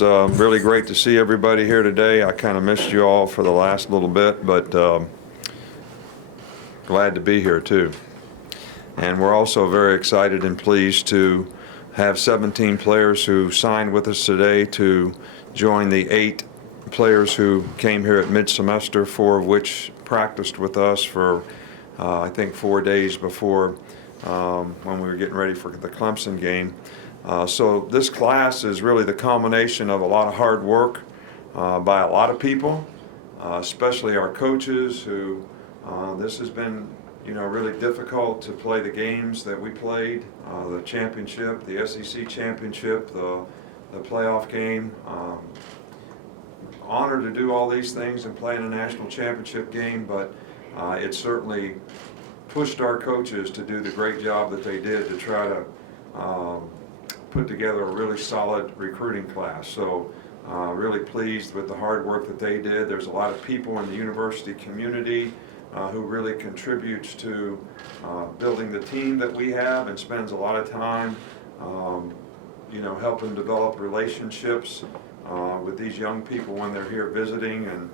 Really great to see everybody here today. I kind of missed you all for the last little bit, but glad to be here too. And we're also very excited and pleased to have 17 players who signed with us today to join the 8 players who came here at mid-semester, 4 of which practiced with us for I think 4 days before when we were getting ready for the Clemson game. So this class is really the culmination of a lot of hard work by a lot of people, especially our coaches who this has been really difficult to play the games that we played, the championship, the SEC championship, the playoff game. Honored to do all these things and play in a national championship game, but it certainly pushed our coaches to do the great job that they did to try to put together a really solid recruiting class. So really pleased with the hard work that they did. There's a lot of people in the university community who really contributes to building the team that we have and spends a lot of time helping develop relationships with these young people when they're here visiting. And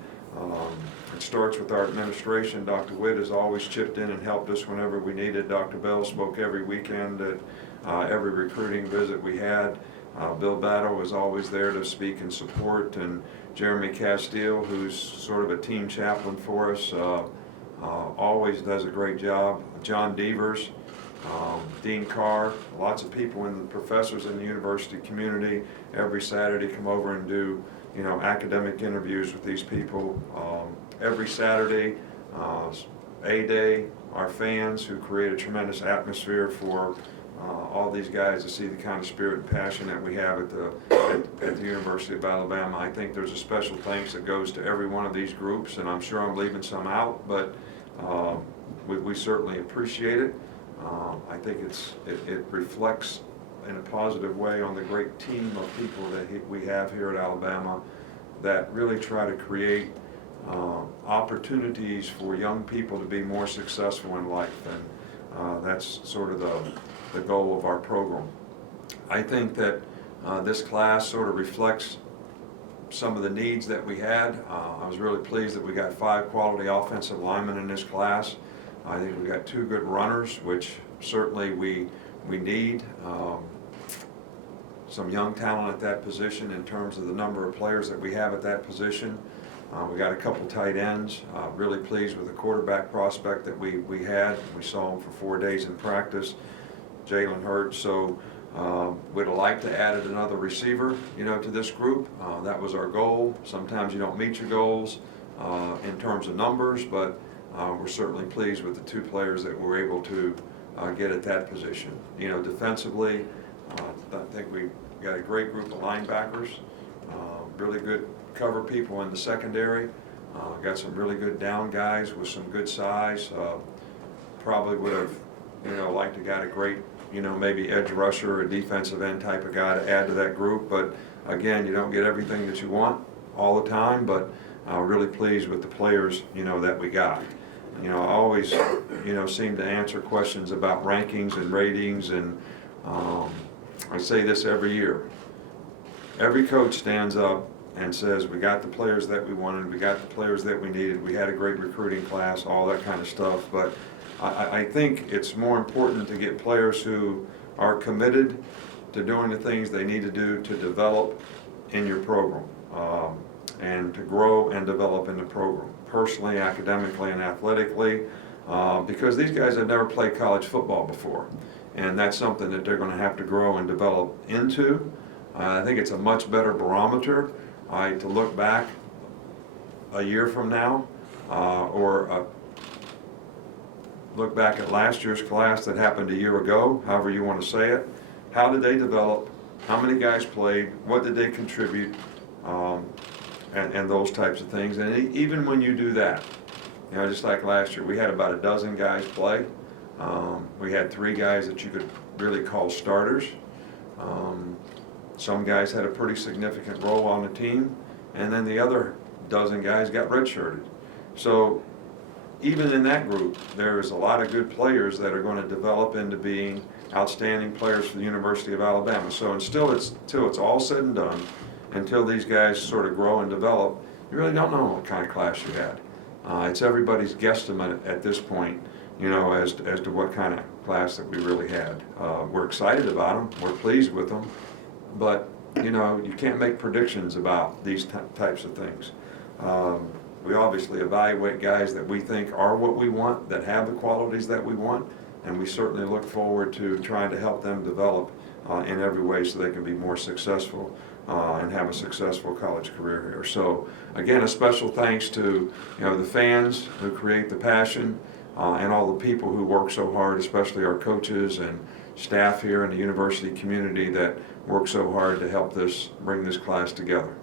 it starts with our administration. Dr. Witt has always chipped in and helped us whenever we needed. Dr. Bell spoke every weekend at every recruiting visit we had. Bill Battle was always there to speak and support, and Jeremy Castile, who's sort of a team chaplain for us, always does a great job. John Devers, Dean Carr, lots of people and the professors in the university community every Saturday come over and do academic interviews with these people. Every Saturday, A-Day, our fans who create a tremendous atmosphere for all these guys to see the kind of spirit and passion that we have at the University of Alabama. I think there's a special thanks that goes to every one of these groups, and I'm sure I'm leaving some out, but we certainly appreciate it. I think it reflects in a positive way on the great team of people that we have here at Alabama that really try to create opportunities for young people to be more successful in life, and that's sort of the goal of our program. I think that this class sort of reflects some of the needs that we had. I was really pleased that we got 5 quality offensive linemen in this class. I think we got 2 good runners, which certainly we need. Some young talent at that position in terms of the number of players that we have at that position. We got a couple tight ends. Really pleased with the quarterback prospect that we had. We saw him for 4 days in practice, Jalen Hurts. So we'd have liked to add another receiver, to this group. That was our goal. Sometimes you don't meet your goals in terms of numbers, but we're certainly pleased with the 2 players that we're able to get at that position. Defensively, I think we got a great group of linebackers, really good cover people in the secondary. Got some really good down guys with some good size. Probably would have, liked to got a great, maybe edge rusher or a defensive end type of guy to add to that group. But again, you don't get everything that you want all the time, but really pleased with the players, that we got. I always, seem to answer questions about rankings and ratings, and I say this every year. Every coach stands up and says, we got the players that we wanted, we got the players that we needed, we had a great recruiting class, all that kind of stuff. But I think it's more important to get players who are committed to doing the things they need to do to develop in your program, and to grow and develop in the program, personally, academically, and athletically, because these guys have never played college football before, and that's something that they're going to have to grow and develop into. I think it's a much better barometer to look back a year from now, or look back at last year's class that happened a year ago, however you want to say it. How did they develop? How many guys played? What did they contribute? And those types of things. And even when you do that, just like last year, we had about a dozen guys play. We had 3 guys that you could really call starters. Some guys had a pretty significant role on the team, and then the other dozen guys got redshirted. So even in that group, there's a lot of good players that are going to develop into being outstanding players for the University of Alabama. So until it's all said and done, until these guys sort of grow and develop, you really don't know what kind of class you had. It's everybody's guesstimate at this point, as to what kind of class that we really had. We're excited about them, we're pleased with them, but you can't make predictions about these types of things. We obviously evaluate guys that we think are what we want, that have the qualities that we want, and we certainly look forward to trying to help them develop in every way so they can be more successful and have a successful college career here. So again, a special thanks to the fans who create the passion and all the people who work so hard, especially our coaches and staff here in the university community that work so hard to help bring this class together.